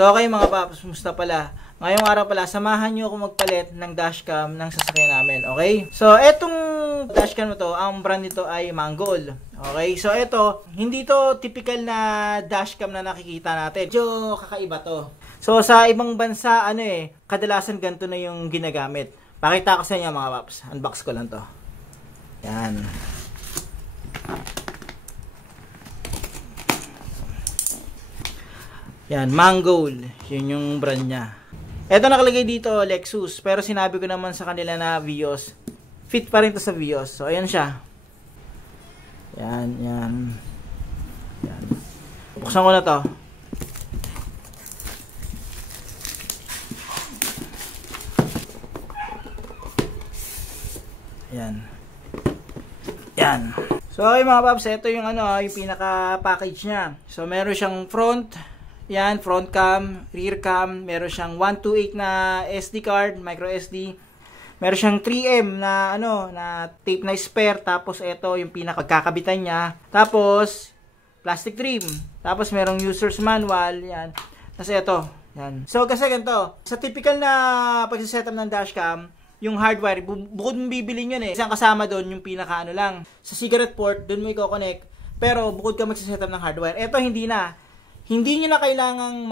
So okay mga paps, musta pala? Ngayong araw pala, samahan nyo ako magpalit ng dashcam ng sasakyan namin, okay? So etong dashcam na to, ang brand nito ay Mangold. Okay, so ito, hindi to typical na dashcam na nakikita natin. Medyo kakaiba to. So sa ibang bansa, kadalasan ganito na yung ginagamit. Pakita ko sa inyo mga paps, unbox ko lang to. Yan. Yan, Mangold. Yun yung brand niya. Ito nakalagay dito, Lexus. Pero sinabi ko naman sa kanila na Vios. Fit pa rin to sa Vios. So, ayan siya. Yan, yan. Yan. Buksan ko na to. Yan. Yan. So, okay mga paps, ito yung yung pinaka-package niya. So, meron siyang front. Yan, front cam, rear cam, meron siyang 128 na SD card, micro SD. Meron siyang 3M na na tape na spare, tapos ito yung pinakagkakabitan niya. Tapos plastic trim. Tapos merong user's manual, yan. Tapos ito, yan. So kasi ganito, sa typical na pagse-setup ng dashcam, yung hardwire, bukod mong bibilin yun Isang kasama doon yung pinaka lang. Sa cigarette port, doon mo i-connect. Pero bukod ka magse-setup ng hardwire. Ito hindi na. Hindi nyo na kailangang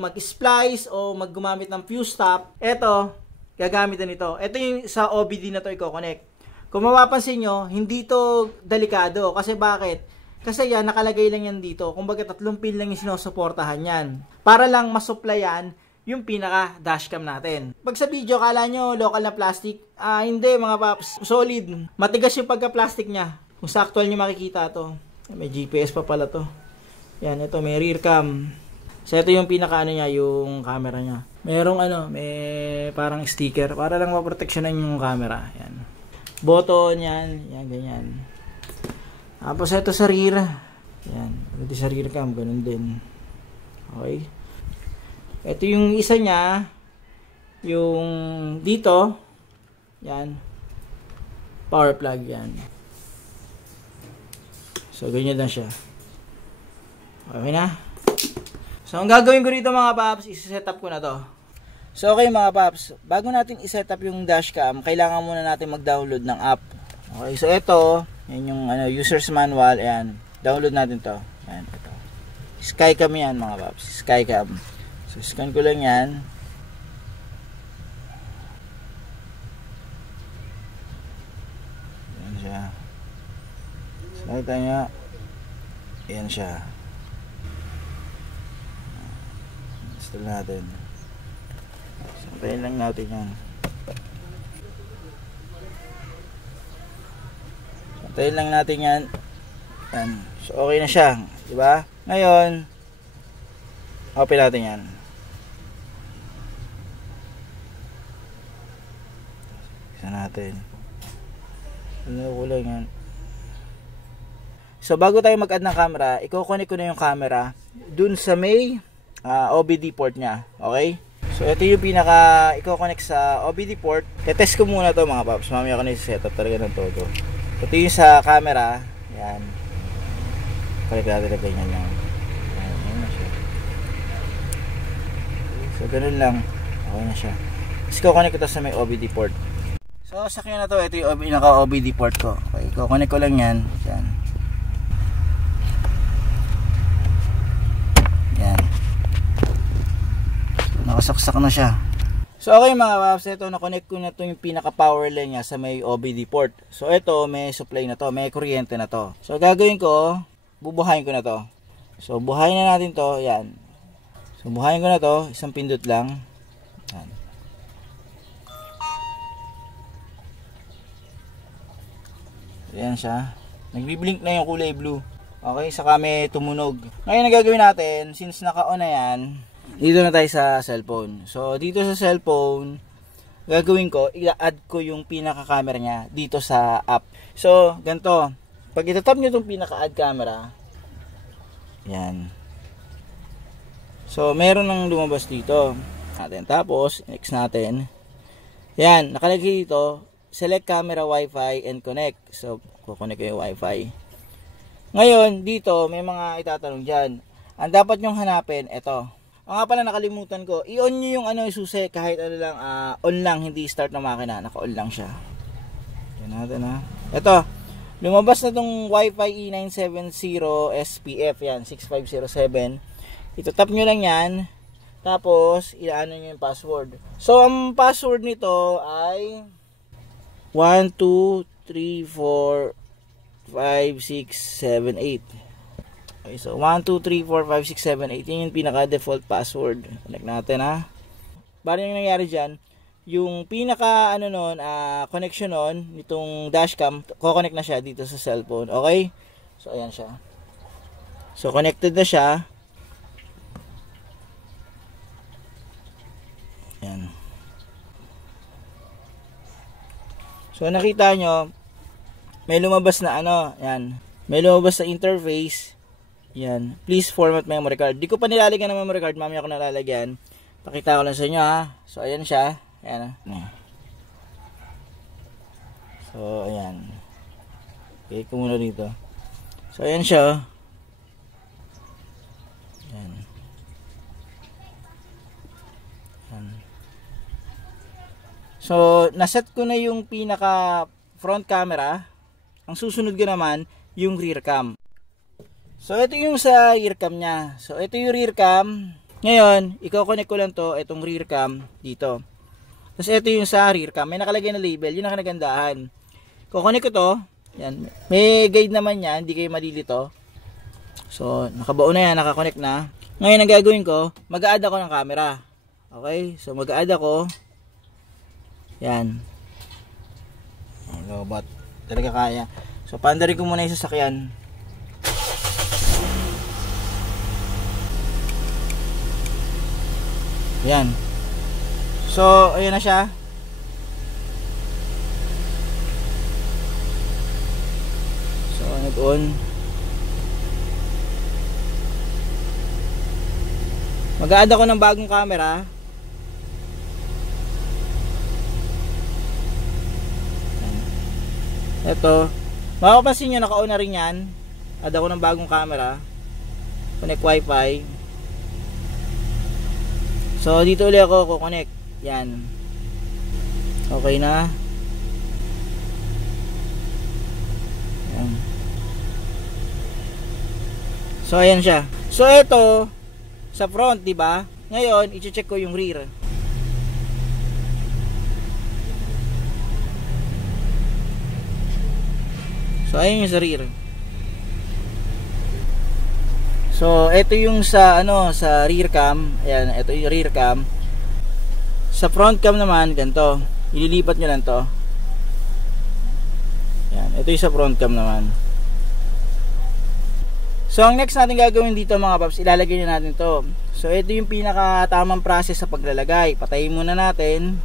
mag-splice o maggumamit ng fuse stop. Ito, gagamit na nito. Ito yung sa OBD na to i-connect. Kung mapapansin nyo, hindi to delikado. Kasi bakit? Kasi yan, nakalagay lang yan dito. Kumbaga 3 pin lang yung sinusuportahan yan. Para lang masupplyan yung pinaka dashcam natin. Pag sa video, kala nyo local na plastic. Hindi mga paps. Solid. Matigas yung pagka-plastic niya. Kung sa actual nyo makikita to. May GPS pa pala to. Yan, ito may rear cam. So ito yung pinaka niya, yung camera niya. Merong may parang sticker para lang maproteksyonan yung camera. Yan. Button yan, yan ganyan. Tapos ito sa rear. Yan, ito sa rear cam, ganun din. Okay. Ito yung isa niya, yung dito. Yan. Power plug yan. So ganyan lang siya. Okay na. So, ang gagawin ko rito mga paps, i-setup ko na to. So, okay mga paps, bago natin i-setup yung dashcam, kailangan muna natin mag-download ng app. Okay, so ito, yan yung user's manual, ayan. Download natin to. Ayan, ito. Skycam yan mga paps, Skycam. So, scan ko lang yan. Ayan siya. So, nakita nyo. Ayan siya. Install natin. Sabayin lang natin yan. Sabayin lang natin yan. Yan. So okay na siya. Diba? Ngayon, open natin yan. Isa natin. Ano ko lang yan. So bago tayo mag-add ng camera, i-connect ko na yung camera dun sa may OBD port niya. Okay? So ito yung pinaka i-connect sa OBD port. I-test ko muna to mga paps. Mamaya ko na i-setup talaga ng todo. Ito yung sa camera. Yan. Connect natin na ganyan lang. Ayan na siya. So ganun lang. Okay na siya. Tapos i-connect ko to sa may OBD port. So sakyan na to. Ito yung pinaka-OBD port ko. Okay. I-connect ko lang yan. Yan. Nakasaksak na siya. So okay mga paps, ito na-connect ko na to yung pinaka power line niya sa may OBD port. So ito may supply na to, may kuryente na to. So gagawin ko, bubuhayin ko na to. So buhayin na natin to, yan. So buhayin ko na to, isang pindot lang. Yan. Ayan siya. Nagbi-blink na yung kulay blue. Okay, saka may tumunog. Ngayon ang gagawin natin, since naka-on na yan, dito na tayo sa cellphone. So, dito sa cellphone, gagawin ko, i-add ko yung pinaka-camera niya dito sa app. So, ganito. Pag itatap nyo itong pinaka-add camera, yan. So, meron nang lumabas dito. Tapos, next natin. Yan, nakalagay dito, select camera, Wi-Fi, and connect. So, kukonek ko yung Wi-Fi. Ngayon, dito, may mga itatanong dyan. Ang dapat nyong hanapin, ito. O nga pala, nakalimutan ko. I-on nyo yung ano, susi, kahit ano lang, on lang, hindi start na makina. Naka-on lang siya. Yan natin ha. Ito, lumabas na tong Wi-Fi E970 SPF. Yan, 6507. Ito, tap nyo lang yan. Tapos, ilaano nyo yung password. So, ang password nito ay 1, 2, 3, 4, 5, 6, 7, 8. Okay, so 1, 2, 3, 4, 5, 6, 7, 8. Yun yung pinaka-default password. Connect natin ha. Bali yung nangyari dyan, yung pinaka ano nun, connection nun, itong dashcam, ko-connect na siya dito sa cellphone. Okay? So, ayan siya. So, connected na siya. Ayan. So, nakita nyo, may lumabas na ano, ayan. May lumabas na interface. Yan. Please format memory card. Di ko pa nilalagyan ng memory card. Mamaya ko nalalagyan. Pakita ko lang sa inyo ha. So, ayan siya. Ayan. So, ayan. Okay, ko muna dito. So, ayan siya. Ayan. Ayan. So, naset ko na yung pinaka front camera. Ang susunod ko naman, yung rear cam. So, ito yung sa rear cam niya. So, ito yung rear cam. Ngayon, i-connect ko lang to, itong rear cam dito. Tapos, ito yung sa rear cam. May nakalagay na label. Yun ang kanagandahan. Kukonek ko to. Yan. May guide naman yan. Hindi kayo malilito. So, nakabuo na yan. Nakakonect na. Ngayon, ang gagawin ko, mag-a-add ako ng camera. Okay? So, mag-a-add ako. Yan. Robot. Talaga kaya. So, pandarin ko muna yung sasakyan. Yan. So, ayun na siya. So, nag-on. Mag-a-add ako ng bagong camera. Ito. Makapansin nyo, naka-on na rin yan. Add ako ng bagong camera. Connect Wi-Fi. So, dito ulit ako kukonect. Yan. Okay na. Yan. So, ayan siya. So, ito, sa front, diba? Ngayon, i-check ko yung rear. So, ayan yung sa rear. So, ito yung sa ano, sa rear cam. Ayan, ito yung rear cam. Sa front cam naman, ganito. Ililipat nyo lang to. Ayan, ito yung sa front cam naman. So, ang next natin gagawin dito mga paps, ilalagay na natin to. So, ito yung pinaka tamang process sa paglalagay. Patayin muna natin.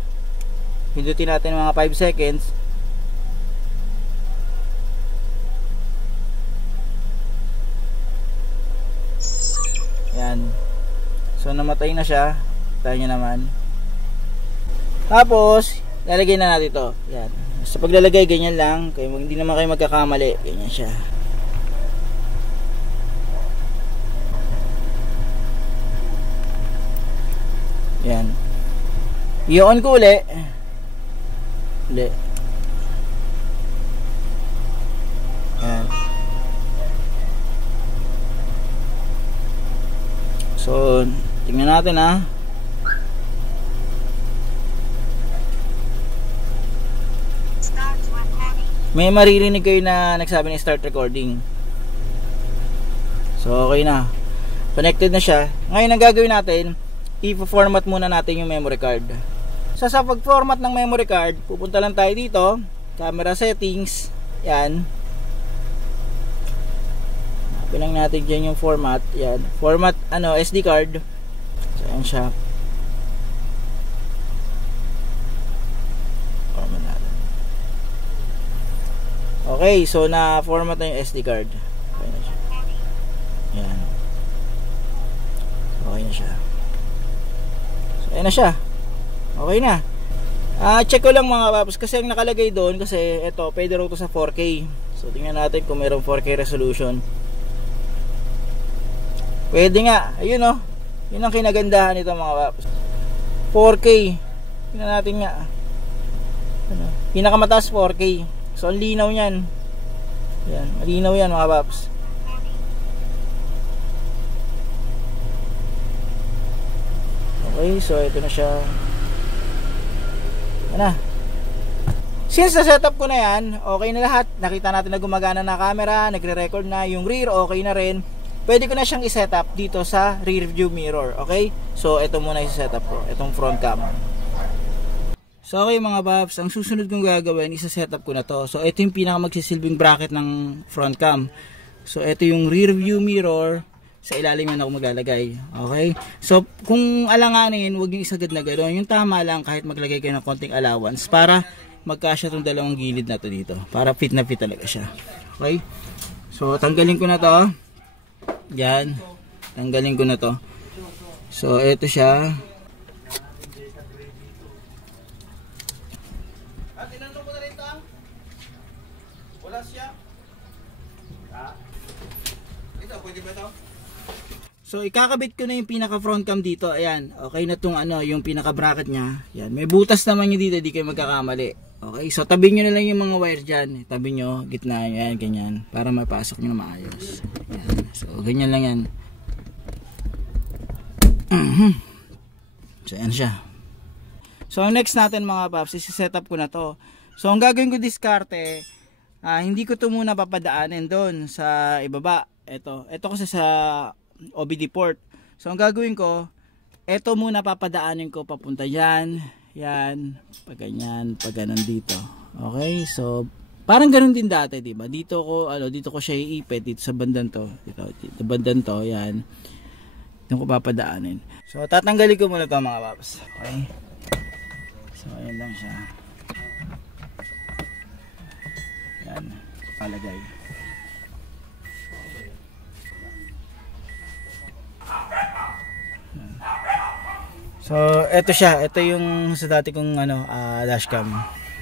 Pindutin natin mga 5 seconds. Yan. So, namatay na siya. Tayo nyo naman. Tapos, lalagay na natin ito. Yan. Sa paglalagay, ganyan lang. Kaya, hindi naman kayo magkakamali. Ganyan siya. Yan. I-on ko uli. Yan. So, tingnan natin ha. May maririnig kayo na nagsabi ng start recording. So, okay na. Connected na siya. Ngayon, ang gagawin natin, i-format muna natin yung memory card. So, sa pag-format ng memory card, pupunta lang tayo dito. Camera settings. Yan. Hanapin lang natin dyan yung format. Yan. Format, SD card. So, yan siya. Format natin. Okay, so na-format na yung SD card. Okay na siya. Yan. Okay na siya. So, ayan na siya. Okay na. Check ko lang mga paps kasi ang nakalagay doon kasi ito, pwede raw to sa 4K. So, tingnan natin kung mayroong 4K resolution. Pwede nga. Ayun oh. Yun ang kinagandahan nito mga paps. 4K. Tingnan natin nga. Ano? Pinakamataas 4K. So ang linaw niyan. Yan, malinaw yan mga paps. Okay, so ito na siya. Ano? Since na-setup ko na yan, okay na lahat. Nakita natin na gumagana na camera, nagre-record na, yung rear okay na rin. Pwede ko na siyang i-setup dito sa rear view mirror, okay? So ito muna i-setup ko, itong front cam. So okay mga paps, ang susunod kong gagawin, isa-setup ko na to. So ito yung pinaka magsisilbing bracket ng front cam. So ito yung rear view mirror, sa ilalim yan ako maglalagay. Okay? So kung alanganin, huwag yung isagad na gano'n. Yung tama lang kahit maglagay kayo ng konting allowance para magkasya tong dalawang gilid na to dito. Para fit na fit talaga siya. Okay? So tanggalin ko na to. Yan. Tanggalin ko na to. So ito siya. Tinanong ko na rin tang. Wala siya. Ito, pwede ba ito? So ikakabit ko na yung pinaka front cam dito. Ayan, okay na tong ano, yung pinaka bracket nya. Yan, may butas naman yun dito, di kayo magkakamali. Okay, so tabi nyo na lang yung mga wire dyan. Tabi nyo, gitna, yan, ganyan. Para mapasok nyo na maayos. Yan. So ganyan lang yan. So yan siya. So next natin mga paps, isi-set up ko na to. So ang gagawin ko diskarte, hindi ko to muna papadaanin doon sa ibaba. Ito kasi sa OBD port. So ang gagawin ko, ito muna papadaanin ko papunta yan, yan, pag ganyan, pag ganun dito. Okay? So parang ganun din dati, 'di ba? Dito ko siya iipit dito sa bandang to. Dito bandang to, yan. Doon ko papadaanin. So tatanggalin ko muna 'to mga paps. Okay? So ayan lang siya. Yan, palagay. So eto siya, ito yung sa dati kong dashcam.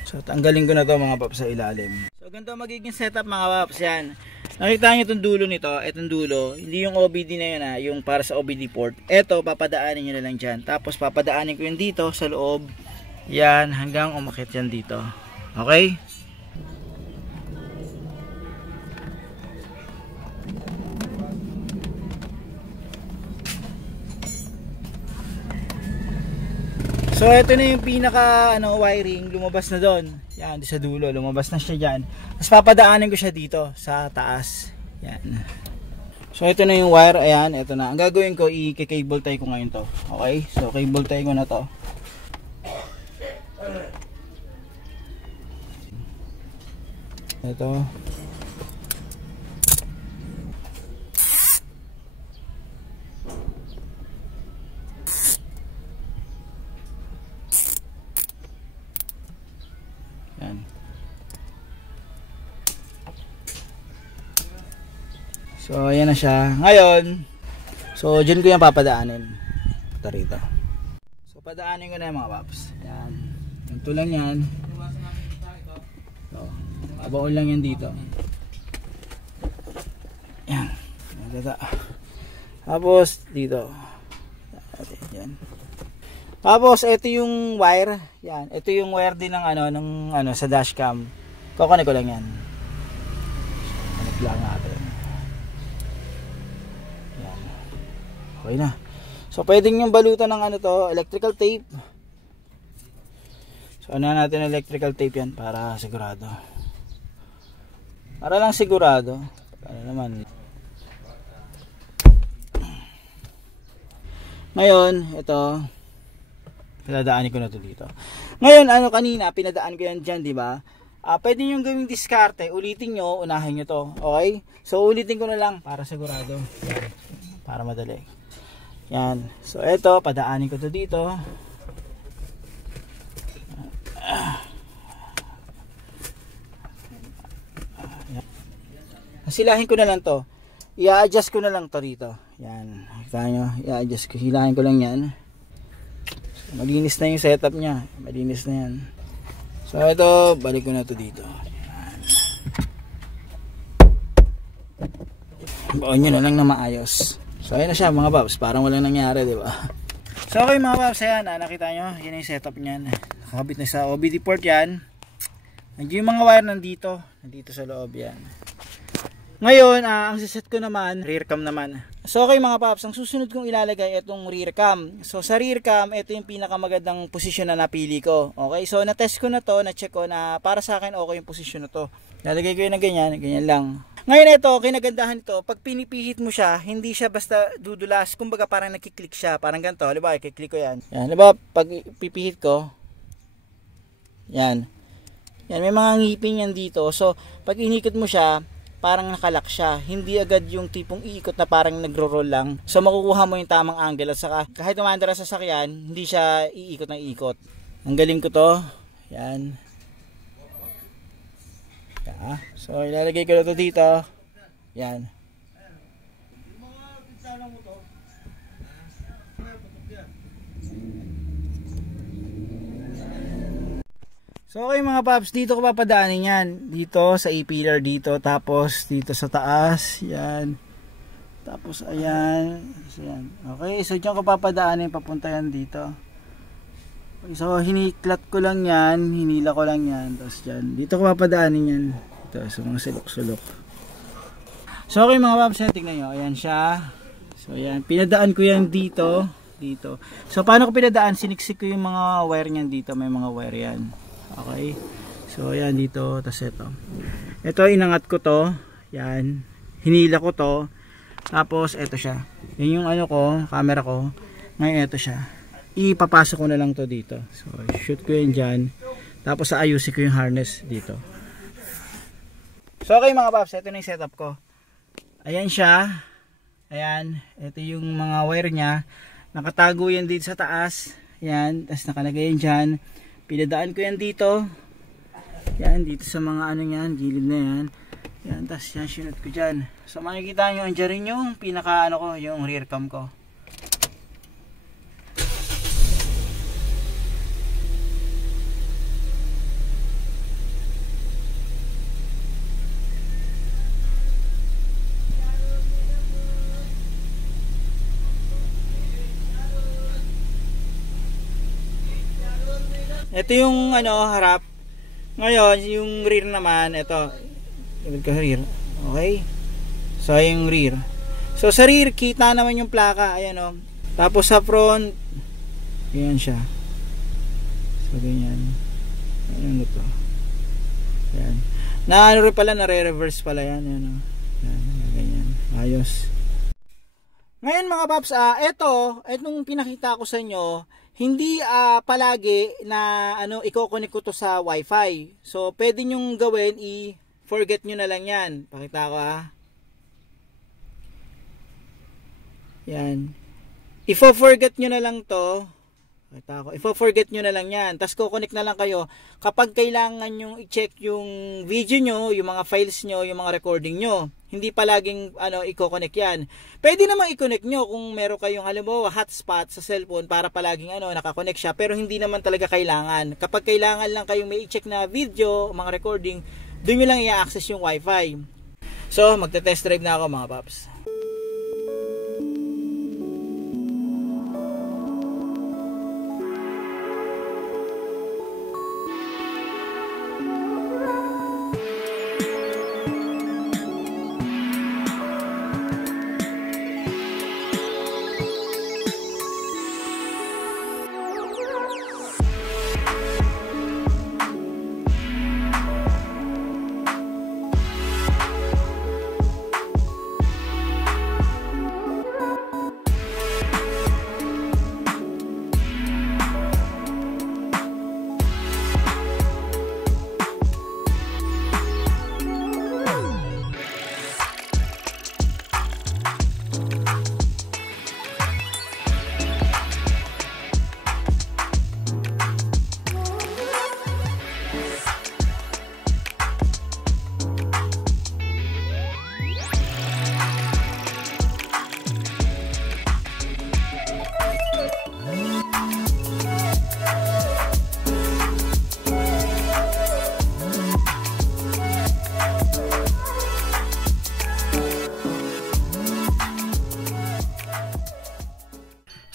So tanggalin ko na to mga paps sa ilalim. So ganito magiging setup mga paps, yan. Nakita niyo itong dulo nito, itong dulo, hindi yung OBD na yun yung para sa OBD port. Ito papadaanin niyo na lang diyan. Tapos papadaanin ko yun dito sa loob. Yan hanggang umakyat yan dito. Okay? So ito na yung pinaka wiring, lumabas na doon. Yan, di sa dulo, lumabas na siya diyan. Tapos papadaanin ko siya dito sa taas. Yan. So ito na yung wire, ayan, ito na. Ang gagawin ko, i-cable tie ko ngayon to. Okay? So cable tie ko na to. Ito. Yan. So ayan na siya. Ngayon, so dyan ko yung papadaanin. Ito rito. So padaanin ko na yung mga paps. Yan. Ito lang yan. So, abaon lang yan dito. Yan. Tapos dito. Yan. Tapos ito yung wire. Yan, ito yung wire din ng sa dashcam. Kukunin ko lang yan. Connect lang natin. Yan. Okay na. So pwedeng yung balutan ng electrical tape. So ano natin electrical tape yan para sigurado. Para lang sigurado. Ano naman. Ngayon, ito pinadaanin ko na to dito. Ngayon, kanina, pinadaan ko yan dyan, di ba? Pwede nyo gawing diskarte, ulitin nyo, unahin nyo to. Okay? So, ulitin ko na lang para sigurado. Yan. Para madali. Yan. So, eto, padaanin ko to dito. Silahin ko na lang to. I-adjust ko na lang to dito. Yan. Kita nyo, i-adjust ko. Hilahin ko lang yan. Malinis na yung setup niya. Malinis na yan. So ito, balik ko na to dito. Baon nyo na lang na maayos. So So ayun na siya mga paps, parang walang nangyari, di ba? So okay mga paps, ayan, nakita nyo, yun yung setup niyan. Nakakabit na sa OBD port yan. Nandiyo yung mga wire nandito sa loob yan. Ngayon, ang siset ko naman, rear cam naman. So okay mga paps, ang susunod kong ilalagay itong rear cam. So sa rear cam, ito yung pinakamagandang posisyon na napili ko. Okay, so na-test ko na to, na-check ko na para sa akin okay yung posisyon na to. Lalagay ko yun na ganyan lang. Ngayon ito, kinagandahan ito, pag pinipihit mo siya, hindi siya basta dudulas. Kumbaga parang nakiklik siya, parang ganito. Diba, kiklik ko yan. Yan, diba, pag pipihit ko, yan. Yan, may mga ngipin yan dito. So, pag inikot mo siya, parang nakalak siya. Hindi agad yung tipong iikot na parang nagro-roll lang. So, makukuha mo yung tamang angle. At saka, kahit umandar sa sasakyan, hindi siya iikot ng iikot. Ang galing ko to. Yan. So ilalagay ko na ito dito. Yan. So okay mga paps, dito ko papadaanin yan. Dito sa A-pillar dito, tapos dito sa taas. Yan. Tapos ayan. So, yan. Okay, so dyan ko papadaanin, papunta yan dito. So hiniklat ko lang yan, hinila ko lang yan. Tapos dyan, dito ko papadaanin yan. Ito, sa mga sulok-sulok. So okay mga paps, tingnan nyo, ayan siya. So ayan, pinadaan ko yan dito. So paano ko pinadaan? Siniksik ko yung mga wire nyan dito. May mga wire yan. Okay. So ayan dito, tapos ito inangat ko to. Yan, hinila ko to. Tapos ito siya. Yan yung ano ko, camera ko. Ngayon ito siya. Ipapasok ko na lang to dito. So shoot ko yan dyan. Tapos ayusin ko yung harness dito. So okay mga paps, ito na yung setup ko. Ayan siya. Ayan, ito yung mga wire niya. Nakatago yan dito sa taas. Ayan, tapos nakalagay yan dyan. Pinadaan ko yan dito. Yan, dito sa mga ano yan, gilid na yan. Yan, tapos yan, sinut ko dyan. So makikita nyo, andyan rin yung pinaka ano ko, yung rear cam ko. Ito yung ano, harap. Ngayon, yung rear naman, ito. Ibig ka rear. Okay? So, yung rear. So, sa rear, kita naman yung plaka. Ayan o. Tapos sa front, ayan siya. So, ganyan. Ayan ito. Ayan. Na ano rin pala, nare-reverse pala yan. Ayan o. Ayan, ganyan. Ayos. Ngayon mga paps, itong pinakita ko sa inyo, hindi palagi na i-connect ko to sa Wi-Fi. So pwede nyong gawin, i-forget nyo na lang yan. Pakita ko Yan. I-forget nyo na lang to. Pakita ko. I-forget nyo na lang yan. Tapos kukonek na lang kayo. Kapag kailangan nyo i-check yung video nyo, yung mga files nyo, yung mga recording nyo. Hindi palaging i-connect yan. Pwede namang i-connect nyo kung meron kayong halimbawa hotspot sa cellphone para palaging nakakonect siya. Pero hindi naman talaga kailangan. Kapag kailangan lang kayong may i-check na video, mga recording, doon nyo lang i-access yung Wi-Fi. So, magte-test drive na ako mga paps.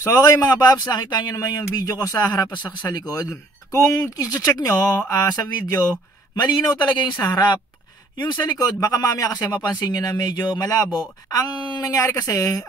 So okay mga paps, nakita nyo naman yung video ko sa harap at sa likod. Kung i-check nyo sa video, malinaw talaga yung sa harap. Yung sa likod, baka mamaya kasi mapansin nyo na medyo malabo. Ang nangyari kasi,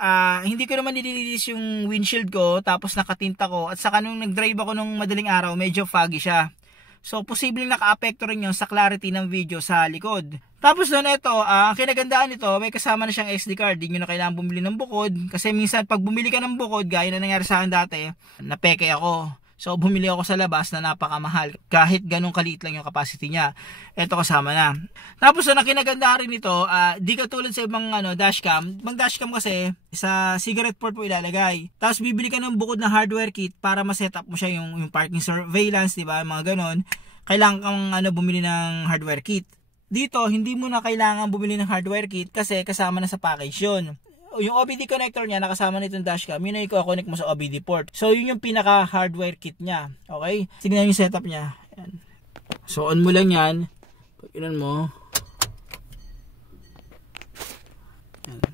hindi ko naman nililinis yung windshield ko, tapos nakatinta ko, at saka nung nag-drive ako nung madaling araw, medyo foggy siya. So, posibleng naka-apekto rin yun sa clarity ng video sa likod. Tapos doon ito, ang kinagandaan nito, may kasama na siyang SD card. Di nyo na kailangan bumili ng bukod. Kasi minsan, pag bumili ka ng bukod, gaya na nangyari sa akin dati, napeke ako. So, bumili ako sa labas na napakamahal. Kahit ganun kaliit lang yung capacity niya. Ito kasama na. Tapos, ang kinaganda rin ito, di katulad sa ibang dashcam. Ibang dashcam kasi, sa cigarette port mo ilalagay. Tapos, bibili ka ng bukod na hardware kit para ma-setup mo siya yung parking surveillance, di ba? Mga ganun. Kailangan kang bumili ng hardware kit. Dito, hindi mo na kailangan bumili ng hardware kit kasi kasama na sa package yun. Yung OBD connector niya nakasama nitong dashcam, yun na i-connect mo sa OBD port. So yun yung pinaka hardware kit niya. Okay? Tignan yung setup niya. Ayan. So on mo lang yan. Pag inon mo. Ayan.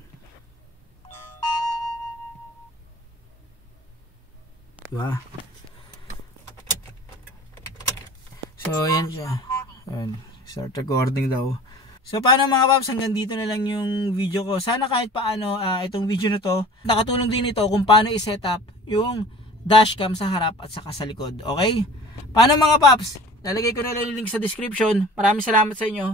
Diba? So yan siya. Ayan. Start recording daw. So paano mga paps, hanggang dito na lang yung video ko. Sana kahit paano itong video na to, nakatulong din ito kung paano i-setup yung dashcam sa harap at saka sa likod. Okay? Paano mga paps? Lalagay ko na lang yung link sa description. Maraming salamat sa inyo.